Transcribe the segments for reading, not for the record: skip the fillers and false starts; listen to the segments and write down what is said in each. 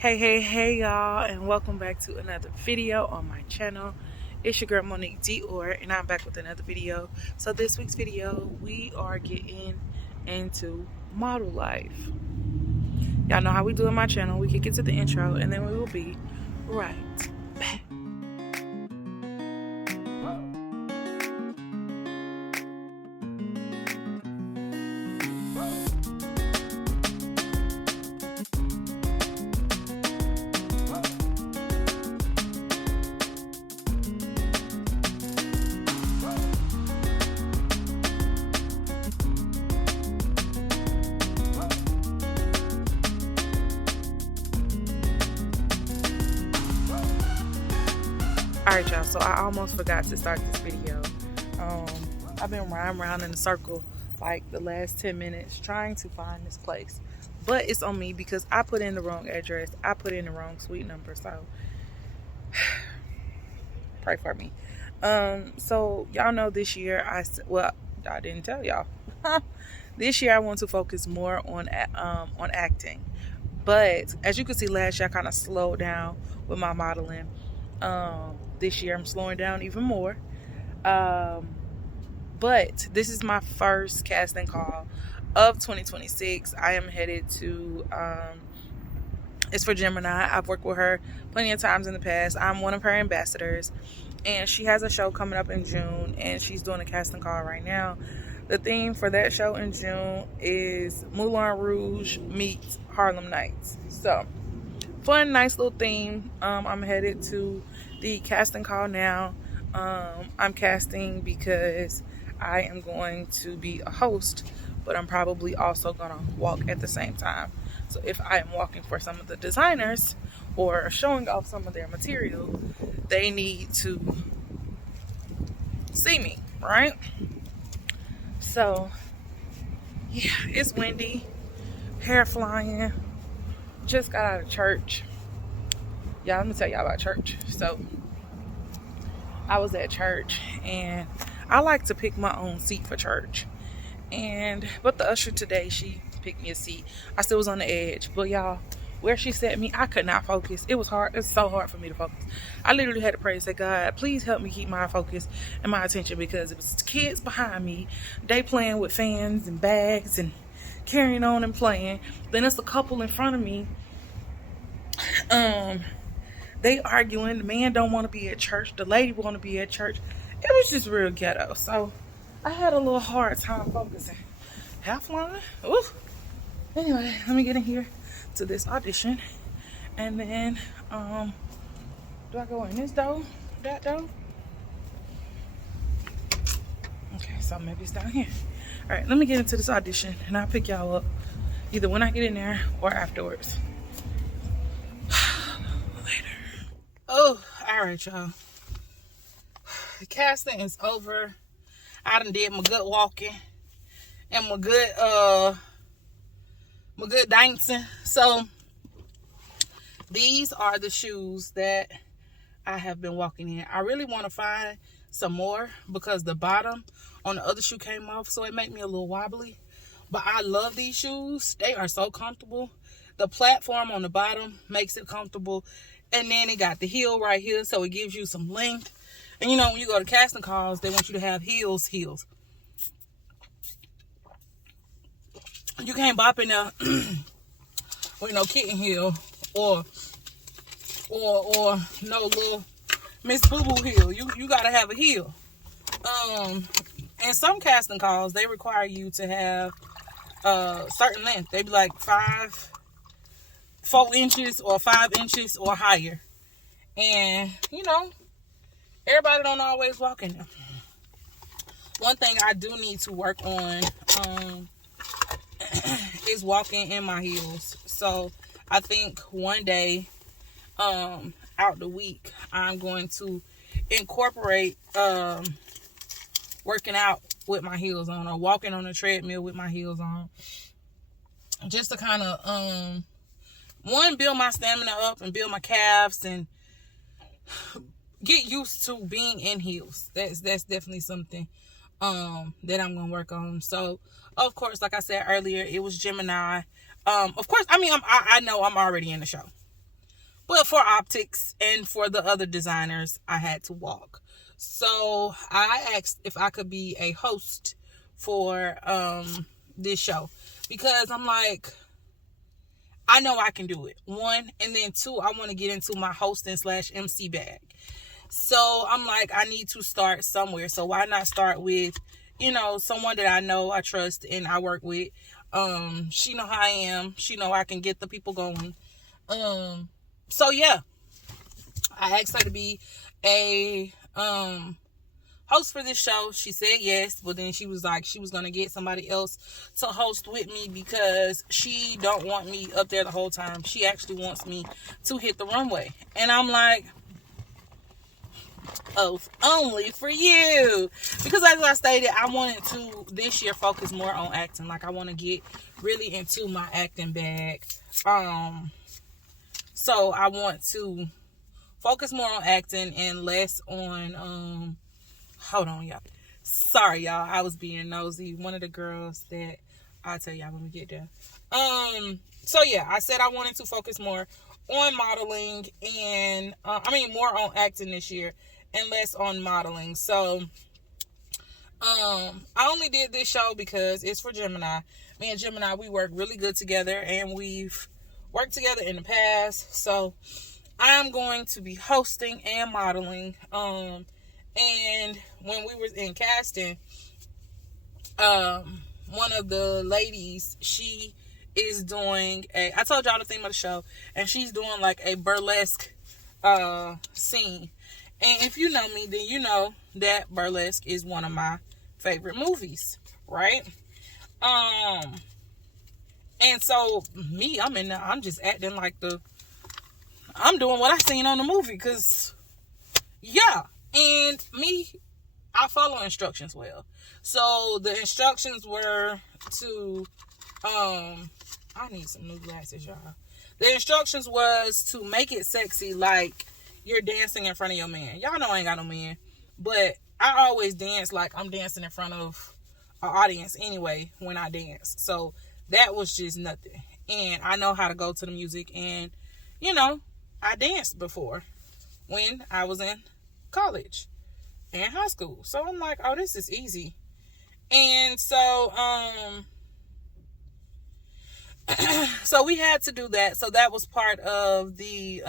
Hey y'all, and welcome back to another video on my channel. It's your girl Monique Dior, and I'm back with another video. So this week's video, we are getting into model life. Y'all know how we do on my channel. We kick it to the intro and then we will be right back. Alright y'all, so I almost forgot to start this video. I've been riding around in a circle like the last 10 minutes trying to find this place. But it's on me because I put in the wrong address. I put in the wrong suite number, so pray for me. So y'all know this year I didn't tell y'all. This year I want to focus more on acting. But as you can see, last year I kind of slowed down with my modeling. This year I'm slowing down even more. But this is my first casting call of 2026. I am headed to, it's for Gemini. I've worked with her plenty of times in the past. I'm one of her ambassadors, and she has a show coming up in June, and she's doing a casting call right now. The theme for that show in June is Moulin Rouge meets Harlem Nights. So fun, nice little theme. I'm headed to the casting call now. I'm casting because I am going to be a host, but I'm probably also gonna walk at the same time. So if I am walking for some of the designers or showing off some of their material, they need to see me, right? So yeah, it's windy, hair flying, just got out of church. Yeah, let me tell y'all about church. So I was at church, and I like to pick my own seat for church. But the usher today, she picked me a seat. I still was on the edge, but y'all, where she set me, I could not focus. It was hard. It's so hard for me to focus. I literally had to pray and say, God, please help me keep my focus and my attention, because it was kids behind me. They playing with fans and bags and carrying on and playing. Then it's a couple in front of me. They arguing. The man don't want to be at church. The lady want to be at church. It was just real ghetto. So I had a little hard time focusing. Half line. Ooh. Anyway, let me get in here to this audition, and then do I go in this door? That door? Okay, so maybe it's down here. All right, let me get into this audition, and I'll pick y'all up either when I get in there or afterwards. Oh, all right, y'all. The casting is over. I done did my good walking and my good dancing. So these are the shoes that I have been walking in. I really want to find some more because the bottom on the other shoe came off, so it made me a little wobbly. But I love these shoes. They are so comfortable. The platform on the bottom makes it comfortable. And then it got the heel right here, so it gives you some length. And you know, when you go to casting calls, they want you to have heels. You can't bop in there with no kitten heel or no little Miss Boo Boo heel. You gotta have a heel. And some casting calls, they require you to have certain length. They be like 4 inches or 5 inches or higher. And you know, everybody don't always walk in them. One thing I do need to work on is walking in my heels. So I think one day out the week, I'm going to incorporate working out with my heels on, or walking on a treadmill with my heels on, just to kind of one, build my stamina up and build my calves and get used to being in heels. That's definitely something that I'm gonna work on. So of course, like I said earlier, it was Gemini. Of course, I mean, I know I'm already in the show. But for optics and for the other designers, I had to walk. So I asked if I could be a host for this show, because I'm like, I know I can do it. One, and then two, I want to get into my hosting / MC bag. So I'm like, I need to start somewhere. So why not start with, someone that I know, I trust, and I work with. She know how I am. She know I can get the people going. So yeah, I asked her to be a host for this show. She said yes, but then she was like, she was gonna get somebody else to host with me, because she don't want me up there the whole time. She actually wants me to hit the runway. And I'm like, oh, only for you. Because as I stated, I wanted to this year focus more on acting. Like, I want to get really into my acting bag. So I want to focus more on acting and less on hold on, y'all. Sorry, y'all. I was being nosy. One of the girls that I'll tell y'all when we get there. So yeah, I said I wanted to focus more on modeling and more on acting this year and less on modeling. So I only did this show because it's for Gemini. Me and Gemini, we work really good together, and we've worked together in the past. So I'm going to be hosting and modeling. And when we were in casting, one of the ladies, she is doing I told y'all the theme of the show, and she's doing like a burlesque scene. And if you know me, then you know that burlesque is one of my favorite movies, right? And so me, I'm in there, I'm just acting like I'm doing what I seen on the movie, because yeah. And me, I follow instructions well. So the instructions were to I need some new glasses, y'all. The instructions was to make it sexy, like you're dancing in front of your man. Y'all know I ain't got no man, but I always dance like I'm dancing in front of an audience anyway when I dance. So that was just nothing. And I know how to go to the music, and I danced before when I was in college and high school. So I'm like, oh, this is easy. And so so we had to do that. So that was part of the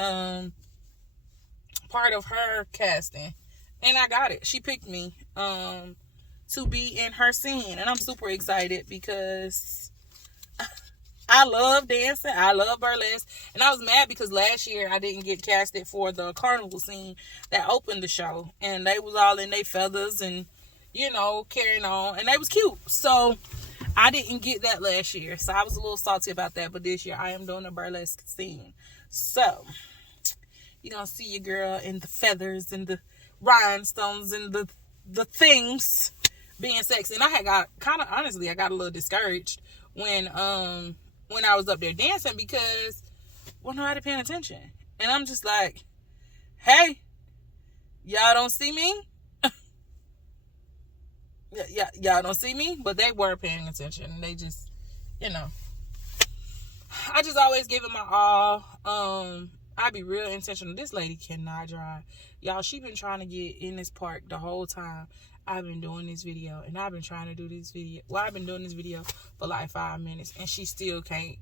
part of her casting, and I got it. She picked me to be in her scene, and I'm super excited because I love dancing. I love burlesque. And I was mad because last year I didn't get casted for the carnival scene that opened the show. And they was all in their feathers and, carrying on. And they was cute. So I didn't get that last year. So I was a little salty about that. But this year I am doing a burlesque scene. So you're going to see your girl in the feathers and the rhinestones and the things being sexy. And I got a little discouraged when I was up there dancing, because nobody paying attention. And I'm just like, hey, y'all don't see me? Y'all don't see me? But they were paying attention. They just, I just always give it my all. I be real intentional. This lady cannot drive. Y'all, she been trying to get in this park the whole time I've been doing this video. And I've been trying to do this video. Well, I've been doing this video for like 5 minutes. And she still can't.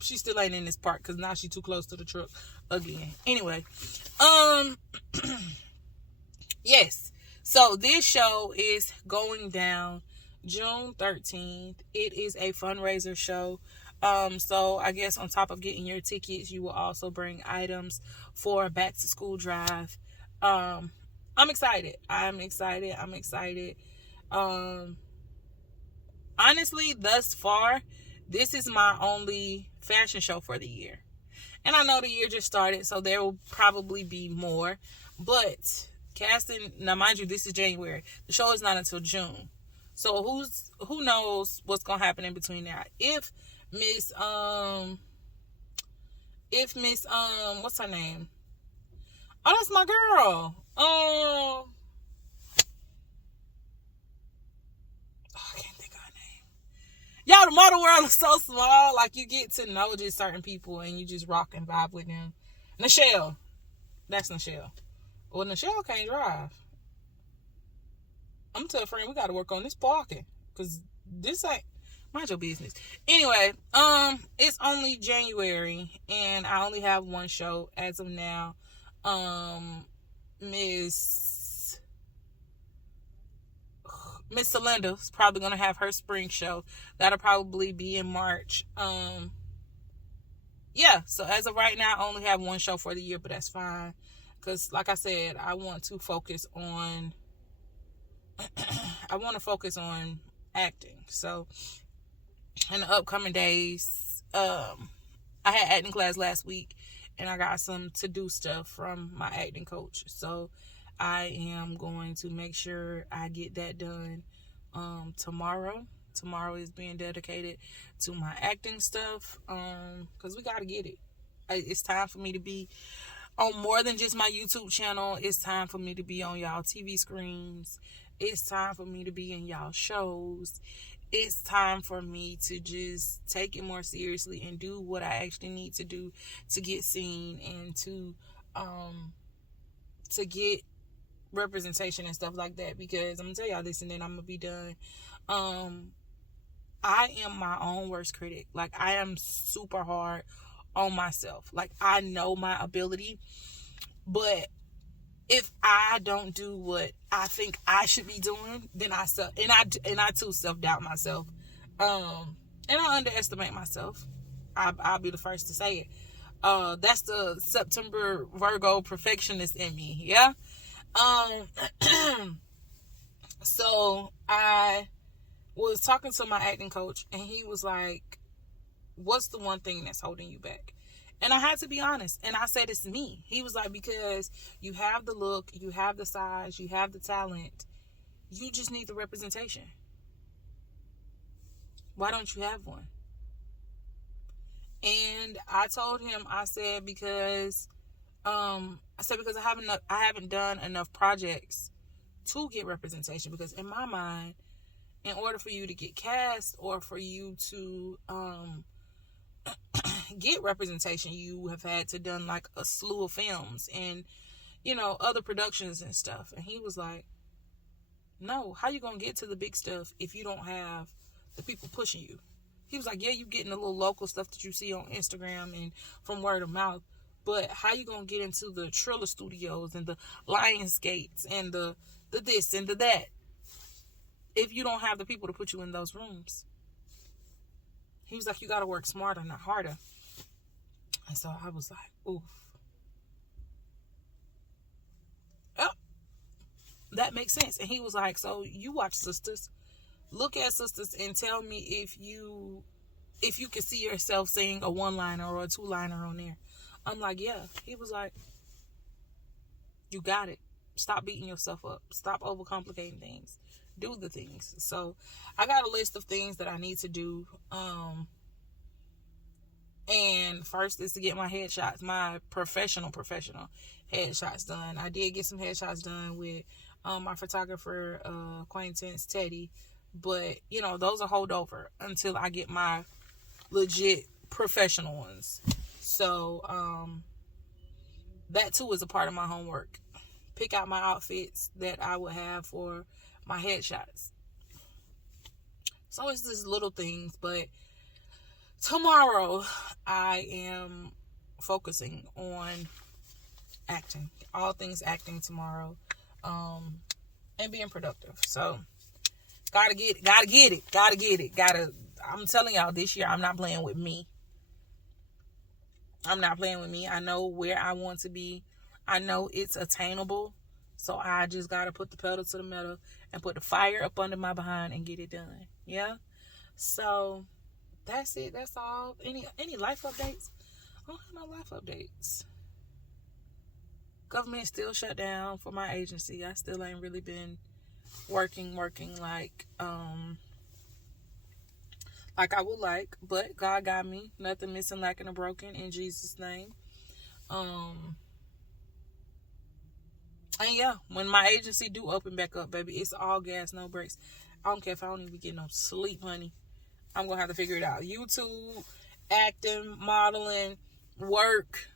She still ain't in this park because now she's too close to the truck again. Anyway. Yes. So this show is going down June 13th. It is a fundraiser show. So I guess on top of getting your tickets, you will also bring items for a back to school drive. I'm excited. Honestly, thus far, this is my only fashion show for the year. And I know the year just started, so there will probably be more. But casting, now mind you, this is January. The show is not until June. So who knows what's gonna happen in between now? If Miss what's her name? Oh, that's my girl. I can't think of her name. Y'all, the model world is so small. Like, you get to know just certain people and you just rock and vibe with them. Nichelle. That's Nichelle. Well, Nichelle can't drive. I'm telling a friend we got to work on this parking. Because this ain't... Mind your business. Anyway, it's only January. And I only have one show as of now. Miss Celinda's probably gonna have her spring show. That'll probably be in March. Yeah, so as of right now I only have one show for the year, but that's fine, because like I said, I want to focus on acting. So in the upcoming days, I had acting class last week, and I got some to-do stuff from my acting coach. So I am going to make sure I get that done tomorrow. Tomorrow is being dedicated to my acting stuff, because we got to get it. It's time for me to be on more than just my YouTube channel. It's time for me to be on y'all TV screens. It's time for me to be in y'all shows. It's time for me to just take it more seriously and do what I actually need to do to get seen and to get representation and stuff like that. Because I'm gonna tell y'all this and then I'm gonna be done. I am my own worst critic. Like, I am super hard on myself. Like, I know my ability, but if I don't do what I think I should be doing, then I too self-doubt myself. And I underestimate myself. I'll be the first to say it. That's the September Virgo perfectionist in me. Yeah. So I was talking to my acting coach, and he was like, what's the one thing that's holding you back? And I had to be honest, and I said it's me. He was like, because you have the look, you have the size, you have the talent, you just need the representation. Why don't you have one? And I told him, I said because I haven't done enough projects to get representation. Because in my mind, in order for you to get cast or for you to get representation, you have had to done like a slew of films and, you know, other productions and stuff. And he was like, no, how you gonna get to the big stuff if you don't have the people pushing you? He was like, yeah, you getting the little local stuff that you see on Instagram and from word of mouth, but how you gonna get into the Triller Studios and the Lionsgates and the this and the that if you don't have the people to put you in those rooms? He was like, you gotta work smarter, not harder. And so I was like, oof. Oh, that makes sense. And he was like, so you watch Sisters. Look at Sisters and tell me if you can see yourself saying a one-liner or a two-liner on there. I'm like, yeah. He was like, you got it. Stop beating yourself up. Stop overcomplicating things. Do the things. So I got a list of things that I need to do. And first is to get my headshots, my professional headshots done. I did get some headshots done with my photographer acquaintance Teddy, but you know, those are holdover until I get my legit professional ones. So that too is a part of my homework. Pick out my outfits that I would have for my headshots. So it's just little things, but tomorrow I am focusing on acting, all things acting tomorrow, and being productive. So gotta get it. I'm telling y'all, this year I'm not playing with me. I know where I want to be. I know it's attainable. So I just gotta put the pedal to the metal and put the fire up under my behind and get it done. Yeah. So that's it. That's all. Any life updates? I don't have no life updates. Government still shut down for my agency. I still ain't really been working like I would like, but God got me. Nothing missing, lacking, or broken in Jesus' name. And yeah, when my agency do open back up, baby, it's all gas, no brakes. I don't care if I don't even get no sleep, honey. I'm going to have to figure it out. YouTube, acting, modeling, work.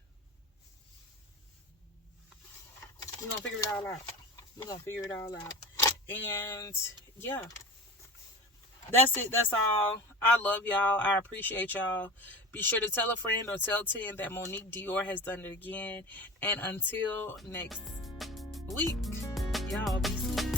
We're going to figure it all out. We're going to figure it all out. And yeah, that's it. That's all. I love y'all. I appreciate y'all. Be sure to tell a friend or tell 10 that Monique Dior has done it again. And until next week, y'all be safe.